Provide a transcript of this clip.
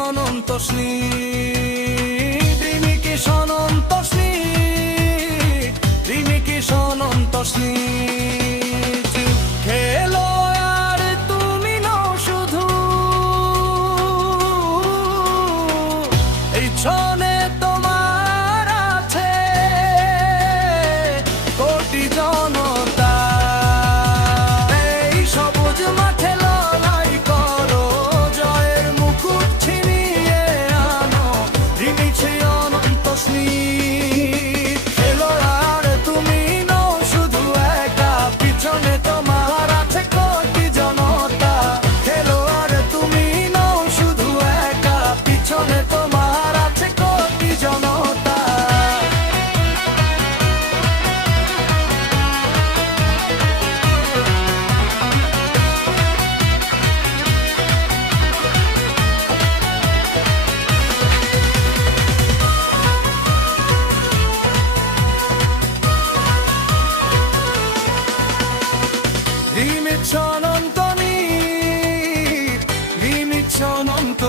অনন্ত স্নিগ্ধ, রিমিকি অনন্ত স্নিগ্ধ, রিমিকি অনন্ত স্নিগ্ধ। খেলো আর তুমি নও শুধু এই ছনে, তোমার আছে কোটি জনতা। এই সবুজ মাঠে লড়াই করো, জয়ের মুকুট ছিনিয়ে আনো, রিমিছে অনন্ত স্নিগ্ধ। খেলো আর তুমি নও শুধু একা, পিছনে তোমার আছে কোটি জনতা। খেলো আর তুমি নও শুধু একা, পিছনে তোমার আছে কোটি জনতা। রিমিছে অনন্ত নীড়, রিমিছে অনন্ত